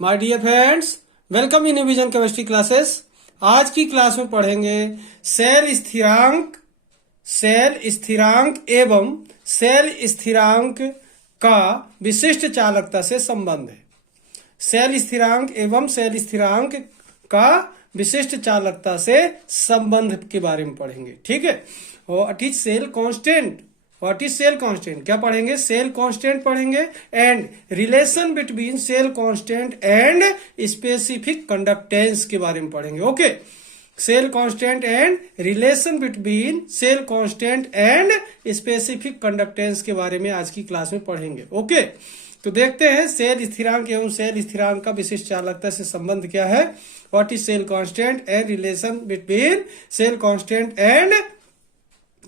My dear friends, welcome in Vision chemistry classes. आज की class में पढ़ेंगे सेल स्थिरांक एवं सेल स्थिरांक का विशिष्ट चालकता से संबंध है। सेल स्थिरांक एवं सेल स्थिरांक का विशिष्ट चालकता से संबंध के बारे में पढ़ेंगे। ठीक है। What is cell constant? What is cell constant? क्या पढ़ेंगे? सेल कांस्टेंट पढ़ेंगे and relation between cell constant and specific conductance के बारे में पढ़ेंगे। Okay, cell constant and relation between cell constant and specific conductance के बारे में आज की क्लास में पढ़ेंगे। ओके, तो देखते हैं सेल स्थिरांक एवं सेल स्थिरांक का विशिष्ट चालकता से संबंध क्या है। What is cell constant and relation between cell constant and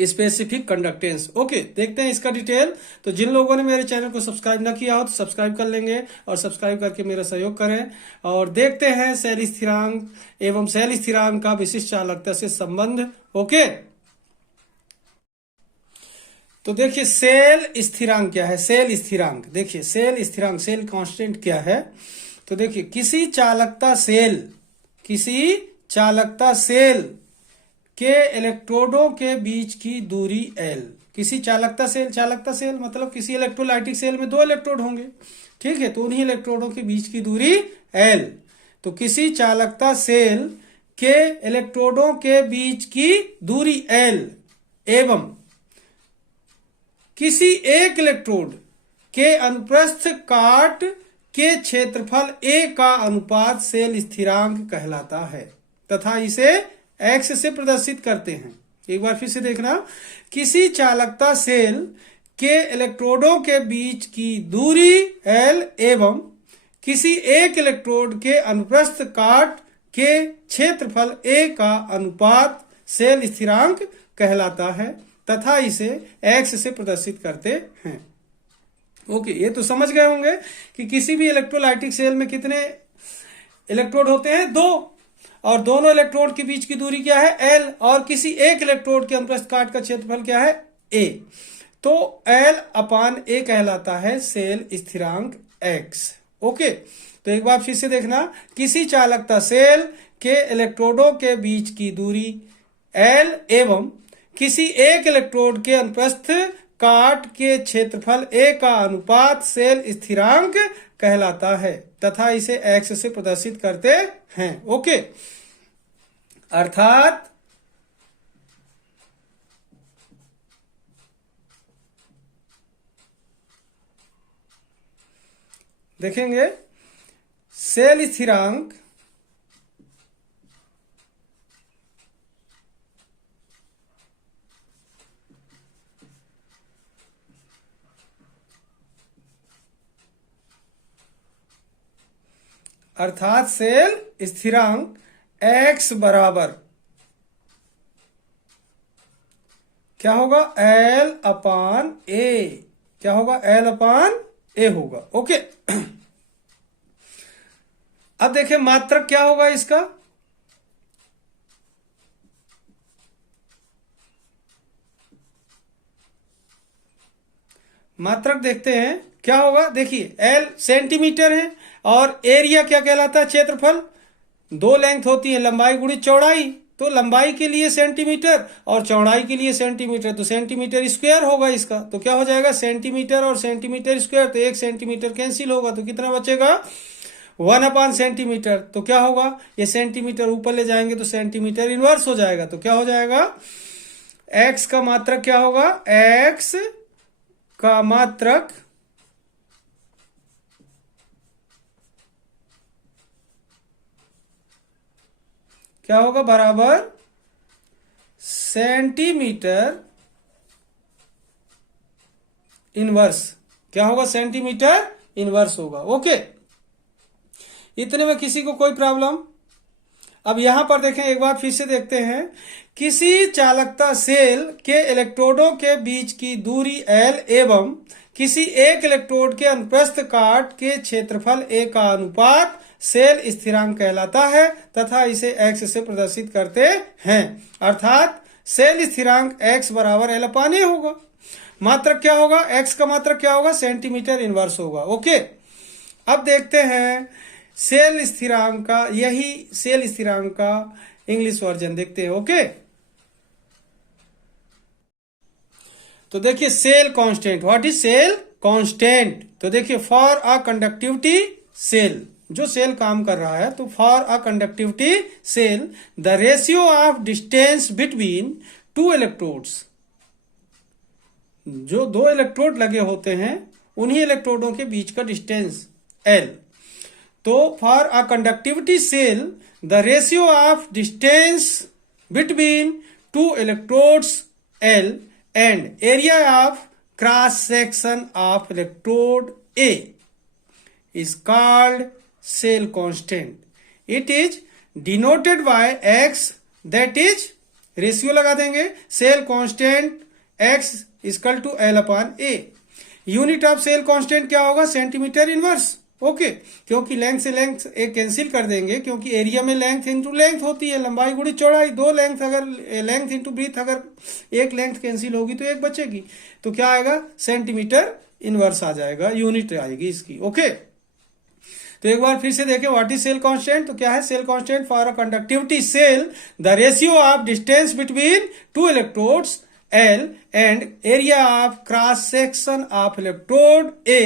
specific conductance. Okay, देखते हैं इसका डिटेल। तो जिन लोगों ने मेरे चैनल को सब्सक्राइब ना किया हो तो सब्सक्राइब कर लेंगे और सब्सक्राइब करके मेरा सहयोग करें। और देखते हैं सेल स्थिरांक एवं सेल स्थिरांक का विशिष्ट चालकता से संबंध। ओके, तो देखिए सेल स्थिरांक क्या है। सेल स्थिरांक देखिए, सेल स्थिरांक सेल कांस्टेंट क्या है। तो देखिए किसी चालकता सेल के इलेक्ट्रोडों के बीच की दूरी L। किसी चालकता सेल मतलब किसी इलेक्ट्रोलाइटिक सेल में दो इलेक्ट्रोड होंगे। ठीक है, तो उन्हीं इलेक्ट्रोडों के बीच की दूरी L। तो किसी चालकता सेल के इलेक्ट्रोडों के बीच की दूरी L एवं किसी एक इलेक्ट्रोड के अनुप्रस्थ काट के क्षेत्रफल A का अनुपात सेल स्थिरांक कहलाता है तथा इसे एक्स से प्रदर्शित करते हैं। एक बार फिर से देखना, किसी चालकता सेल के इलेक्ट्रोडों के बीच की दूरी L एवं किसी एक इलेक्ट्रोड के अनुप्रस्थ काट के क्षेत्रफल A का अनुपात सेल स्थिरांक कहलाता है तथा इसे एक्स से प्रदर्शित करते हैं। ओके, ये तो समझ गए होंगे कि किसी भी इलेक्ट्रोलाइटिक सेल में कितने इलेक्ट्रोड होते हैं? दो, और दोनों इलेक्ट्रोड के बीच की दूरी क्या है? L, और किसी एक इलेक्ट्रोड के अनुप्रस्थ काट का क्षेत्रफल क्या है? A। तो L/A कहलाता है सेल स्थिरांक X। ओके, तो एक बार फिर से देखना, किसी चालकता सेल के इलेक्ट्रोडों के बीच की दूरी L एवं किसी एक इलेक्ट्रोड के अनुप्रस्थ काट के क्षेत्रफल A का अनुपात सेल स्थिरांक कहलाता है तथा इसे X से प्रदर्शित करते हैं। ओके, अर्थात देखेंगे सेल स्थिरांक अर्थात सेल स्थिरांक X बराबर क्या होगा? L/A। क्या होगा? L/A होगा। ओके, अब देखिए मात्रक क्या होगा इसका। मात्रक देखते हैं क्या होगा। देखिए L सेंटीमीटर है और एरिया क्या कहलाता है? क्षेत्रफल। दो लेंथ होती है, लंबाई गुणित चौड़ाई। तो लंबाई के लिए सेंटीमीटर और चौड़ाई के लिए सेंटीमीटर, तो सेंटीमीटर स्क्वायर होगा इसका। तो क्या हो जाएगा? सेंटीमीटर और सेंटीमीटर स्क्वायर, तो एक सेंटीमीटर कैंसिल होगा तो कितना बचेगा? 1/सेंटीमीटर। तो क्या होगा? ये सेंटीमीटर ऊपर ले जाएंगे तो सेंटीमीटर इनवर्स हो जाएगा। तो क्या हो जाएगा? एक्स का मात्रक क्या होगा? एक्स का मात्रक क्या होगा? बराबर सेंटीमीटर इनवर्स। क्या होगा? सेंटीमीटर इनवर्स होगा। ओके, इतने में किसी को कोई प्रॉब्लम? अब यहां पर देखें, एक बार फिर से देखते हैं, किसी चालकता सेल के इलेक्ट्रोडों के बीच की दूरी L एवं किसी एक इलेक्ट्रोड के अनुप्रस्थ काट के क्षेत्रफल A का अनुपात सेल स्थिरांक कहलाता है तथा इसे X से प्रदर्शित करते हैं। अर्थात सेल स्थिरांक X बराबर L/A होगा। मात्रक क्या होगा? X का मात्रक क्या होगा? सेंटीमीटर इनवर्स होगा। ओके, अब देखते हैं सेल स्थिरांक का, यही सेल स्थिरांक का इंग्लिश वर्जन देखते हैं। ओके, तो देखिए cell constant, what is cell constant? तो देखिए फॉर अ कंडक्टिविटी सेल, जो सेल काम कर रहा है, तो for a conductivity cell the ratio of distance between two electrodes, जो दो इलेक्ट्रोड लगे होते हैं उन्हीं इलेक्ट्रोडों के बीच का डिस्टेंस L। तो for a conductivity cell the ratio of distance between two electrodes L and area of cross section of electrode A is called cell constant. It is denoted by x, that is ratio लगा देंगे cell constant x equal to L upon A। Unit of cell constant क्या होगा? Centimetre inverse. Okay, क्योंकि length से length एक cancel कर देंगे, क्योंकि एरिया में लेंथ इंटू लेंथ होती है, लंबाई गुणी चौड़ाई, दो लेंथ, अगर लेंथ इंटू ब्रीथ, अगर एक लेंथ कैंसिल होगी तो एक बचेगी, तो क्या आएगा? सेंटीमीटर इनवर्स आ जाएगा, यूनिट आएगी इसकी। ओके, तो एक बार फिर से देखें व्हाट इज सेल कांस्टेंट। तो क्या है cell constant? For a conductivity cell the ratio of distance between two electrodes L and area of cross section of electrode A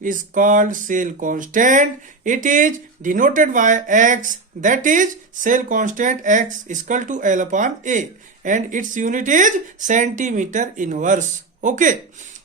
is called cell constant. It is denoted by x, that is cell constant x is equal to L upon A and its unit is centimeter inverse. Okay,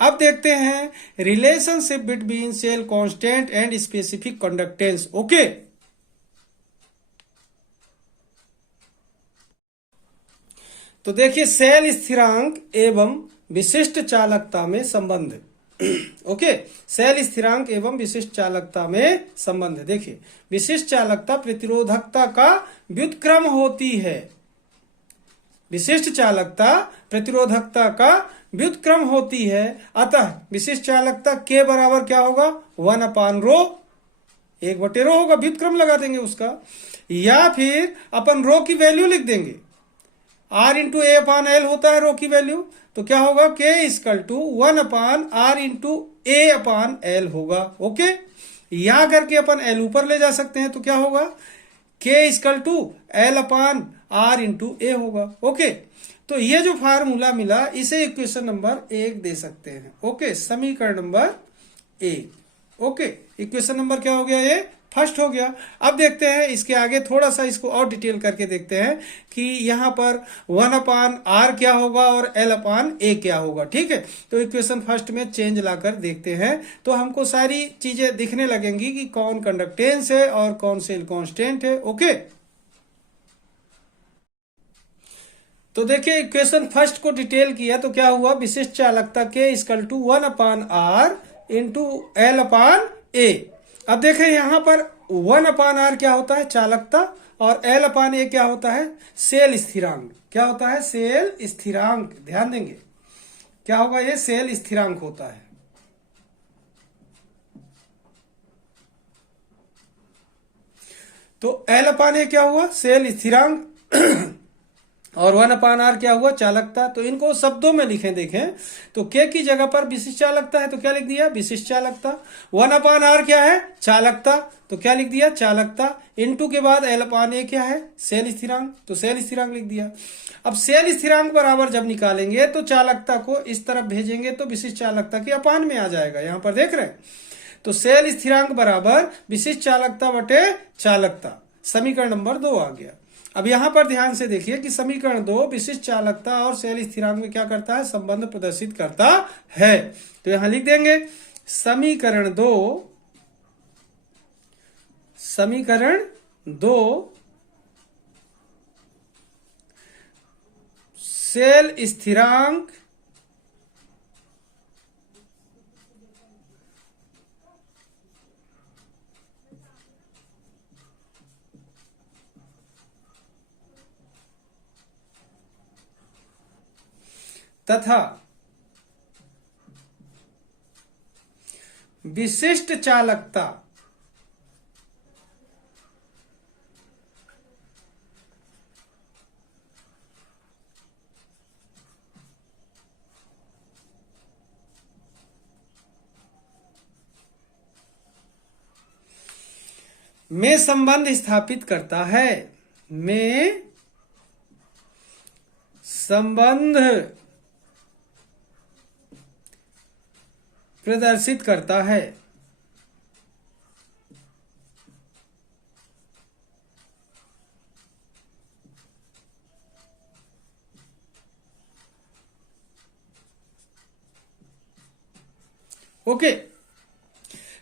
अब देखते हैं relationship between cell constant and specific conductance. Okay, तो देखिए cell स्थिरांक एवं विशिष्ट चालकता में संबंध। ओके, सेल स्थिरांक एवं विशिष्ट चालकता में संबंध। देखिए विशिष्ट चालकता प्रतिरोधकता का व्युत्क्रम होती है। विशिष्ट चालकता प्रतिरोधकता का व्युत्क्रम होती है, अतः विशिष्ट चालकता के बराबर क्या होगा? 1 अपान रो, 1/रो होगा, व्युत्क्रम लगा देंगे उसका, या फिर अपन रो की वैल्यू लिख देंगे। R into A upon L होता है रो की वैल्यू, तो क्या होगा? K equal to 1 upon R into A upon L होगा। ओके, यहां करके अपन एल ऊपर ले जा सकते हैं, तो क्या होगा? K equal to L upon R into A होगा। ओके, तो ये जो फार्मूला मिला इसे इक्वेशन नंबर 1 दे सकते हैं। ओके, समीकरण नंबर 1। ओके, इक्वेशन नंबर क्या हो गया? ये फर्स्ट हो गया। अब देखते हैं इसके आगे थोड़ा सा इसको और डिटेल करके देखते हैं कि यहां पर 1 अपान आर क्या होगा और एल अपान ए क्या होगा। ठीक है, तो इक्वेशन फर्स्ट में चेंज लाकर देखते हैं तो हमको सारी चीजें दिखने लगेंगी कि कौन कंडक्टेंस है और कौन सेल कांस्टेंट है। ओके, तो देखिए इक्वेशन फर्स्ट को डिटेल किया तो क्या हुआ? विशिष्ट चालकता के equal to 1 upon R into L upon A. अब देखें यहां पर 1 अपान आर क्या होता है? चालकता, और एल अपान ए क्या होता है? सेल स्थिरांक। क्या होता है? सेल स्थिरांक। ध्यान देंगे क्या होगा? ये सेल स्थिरांक होता है। तो एल अपान ए क्या हुआ? सेल स्थिरांक और 1 अपान आर क्या हुआ? चालकता। तो इनको शब्दों में लिखें, देखें तो के की जगह पर विशिष्ट चालकता है तो क्या लिख दिया? विशिष्ट चालकता। 1 अपान आर क्या है? चालकता, तो क्या लिख दिया? चालकता। इनटू के बाद एल अपान ए क्या है? सेल स्थिरांक, तो सेल स्थिरांक लिख दिया। अब सेल स्थिरांक बराबर जब निकालेंगे तो चालकता को इस तरफ भेजेंगे तो विशिष्ट चालकता के अपान में आ जाएगा। यहां पर देख रहे हैं, तो सेल स्थिरांक बराबर विशिष्ट चालकता बटे चालकता। समीकरण नंबर 2 आ गया। अब यहां पर ध्यान से देखिए कि समीकरण 2 विशिष्ट चालकता और सेल स्थिरांक में क्या करता है? संबंध प्रदर्शित करता है। तो यहां लिख देंगे समीकरण 2 सेल स्थिरांक तथा विशिष्ट चालकता में संबंध स्थापित करता है, में संबंध प्रदर्शित करता है। ओके,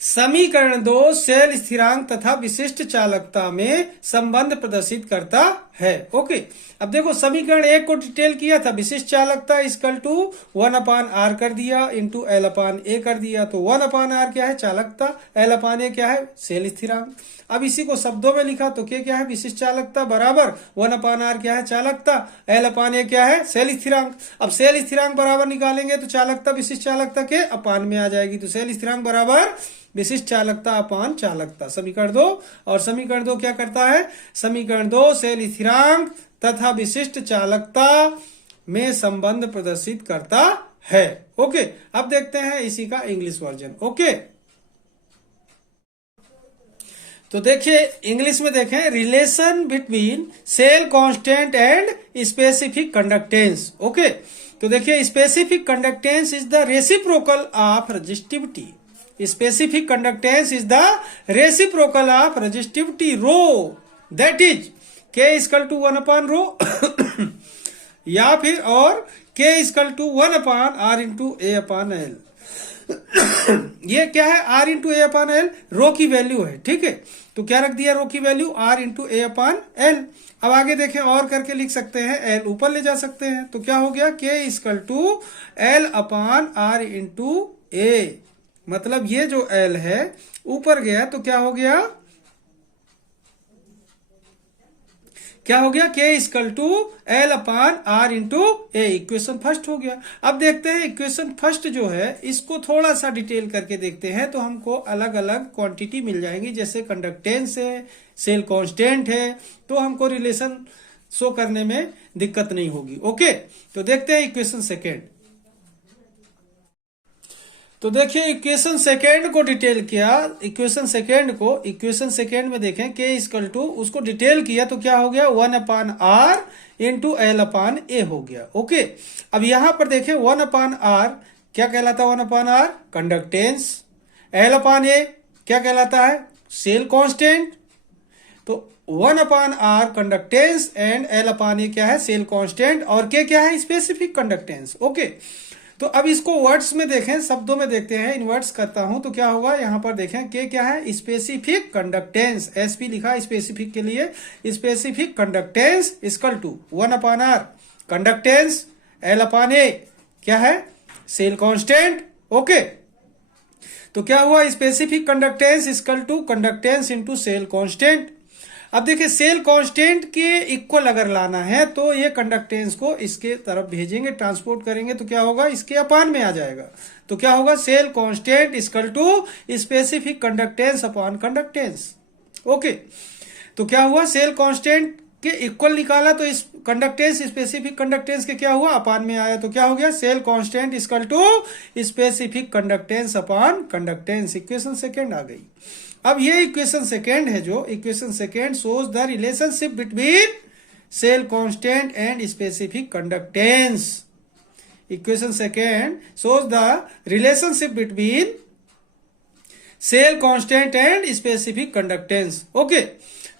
समीकरण 2 सेल स्थिरांक तथा विशिष्ट चालकता में संबंध प्रदर्शित करता है। ओके, अब देखो समीकरण 1 को डिटेल किया था, विशिष्ट चालकता इक्वल टू 1/r कर दिया इंटू L/A कर दिया। तो 1/r क्या है? चालकता, L/A क्या है? सेल स्थिरांक। अब इसी को शब्दों में लिखा तो क्या है? विशिष्ट चालकता बराबर 1/r क्या है? चालकता, L/A क्या है? सेल स्थिरांक। अब सेल स्थिरांक बराबर निकालेंगे तो चालकता विशिष्ट चालकता के अपान में आ जाएगी। तो सेल स्थिरांक बराबर विशिष्ट चालकता अपान चालकता, समीकरण 2। और समीकरण 2 क्या करता है? समीकरण 2 सेल स्थिरांक तथा विशिष्ट चालकता में संबंध प्रदर्शित करता है। ओके, अब देखते हैं इसी का इंग्लिश वर्जन। ओके, तो देखिए इंग्लिश में देखें, relation between cell constant and specific conductance. Okay, तो देखिए specific conductance is the reciprocal of resistivity. Specific conductance is the reciprocal of resistivity rho, that is K equal to 1/ρ या फिर और K equal to 1/r into A/L। ये क्या है? R into A/L रो की value है, ठीक है। तो क्या रख दिया? रो की वैल्यू R इंटू A/L। अब आगे देखें और करके लिख सकते हैं, L ऊपर ले जा सकते हैं। तो क्या हो गया? K equal to L/R into A। मतलब ये जो L है ऊपर गया तो क्या हो गया? क्या हो गया? K equal to L/R into A। Equation first हो गया। अब देखते हैं इक्वेशन फर्स्ट जो है इसको थोड़ा सा डिटेल करके देखते हैं तो हमको अलग अलग क्वांटिटी मिल जाएंगी। जैसे कंडक्टेंस है, सेल कांस्टेंट है, तो हमको रिलेशन शो करने में दिक्कत नहीं होगी। ओके, तो देखते हैं इक्वेशन सेकेंड। तो देखिए इक्वेशन सेकेंड को डिटेल किया, इक्वेशन सेकेंड में देखें K इक्वल टू उसको डिटेल किया तो क्या हो गया? 1/r इंटू L/A हो गया। ओके, अब यहां पर देखें 1/r क्या कहलाता है? 1/r कंडक्टेंस, L/A क्या कहलाता है? Cell constant. तो 1/r कंडक्टेंस एंड L/A क्या है? Cell constant. और K क्या है? Specific conductance. ओके, तो अब इसको वर्ड्स में देखें, शब्दों में देखते हैं, इनवर्ट्स करता हूं तो क्या होगा? यहां पर देखें K क्या है? स्पेसिफिक कंडक्टेंस, SP लिखा स्पेसिफिक के लिए। Specific conductance equal to 1/r conductance, L/A क्या है? Cell constant. ओके, तो क्या हुआ? Specific conductance equal to conductance into cell constant. अब देखिए सेल कांस्टेंट के इक्वल अगर लाना है तो ये कंडक्टेंस को इसके तरफ भेजेंगे, ट्रांसपोर्ट करेंगे तो क्या होगा? इसके अपान में आ जाएगा। तो क्या होगा? Cell constant equal to specific conductance upon conductance. Okay, तो क्या हुआ? सेल कांस्टेंट के इक्वल निकाला तो इस कंडक्टेंस स्पेसिफिक कंडक्टेंस के क्या हुआ? अपान में आया। तो क्या हो गया? Cell constant equal to specific conductance upon conductance. Equation second आ गई। अब ये इक्वेशन सेकेंड है, जो equation second shows the relationship between cell constant and specific conductance. Equation second shows the relationship between cell constant and specific conductance. Okay,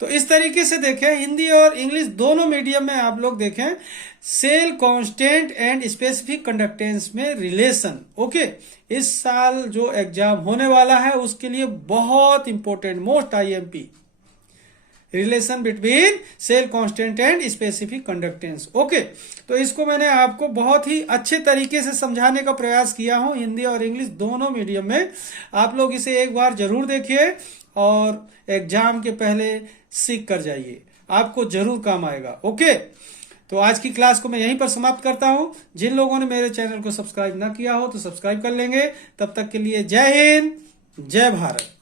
तो इस तरीके से देखें, हिंदी और इंग्लिश दोनों मीडियम में आप लोग देखें cell constant and specific conductance में रिलेशन। ओके, इस साल जो एग्जाम होने वाला है उसके लिए बहुत important, most IMP, relation between cell constant and specific conductance. Okay, तो इसको मैंने आपको बहुत ही अच्छे तरीके से समझाने का प्रयास किया हूं, हिंदी और इंग्लिश दोनों मीडियम में। आप लोग इसे एक बार जरूर देखिए और एग्जाम के पहले सीख कर जाइए, आपको जरूर काम आएगा। ओके, तो आज की क्लास को मैं यहीं पर समाप्त करता हूं। जिन लोगों ने मेरे चैनल को सब्सक्राइब ना किया हो तो सब्सक्राइब कर लेंगे। तब तक के लिए जय हिंद, जय भारत।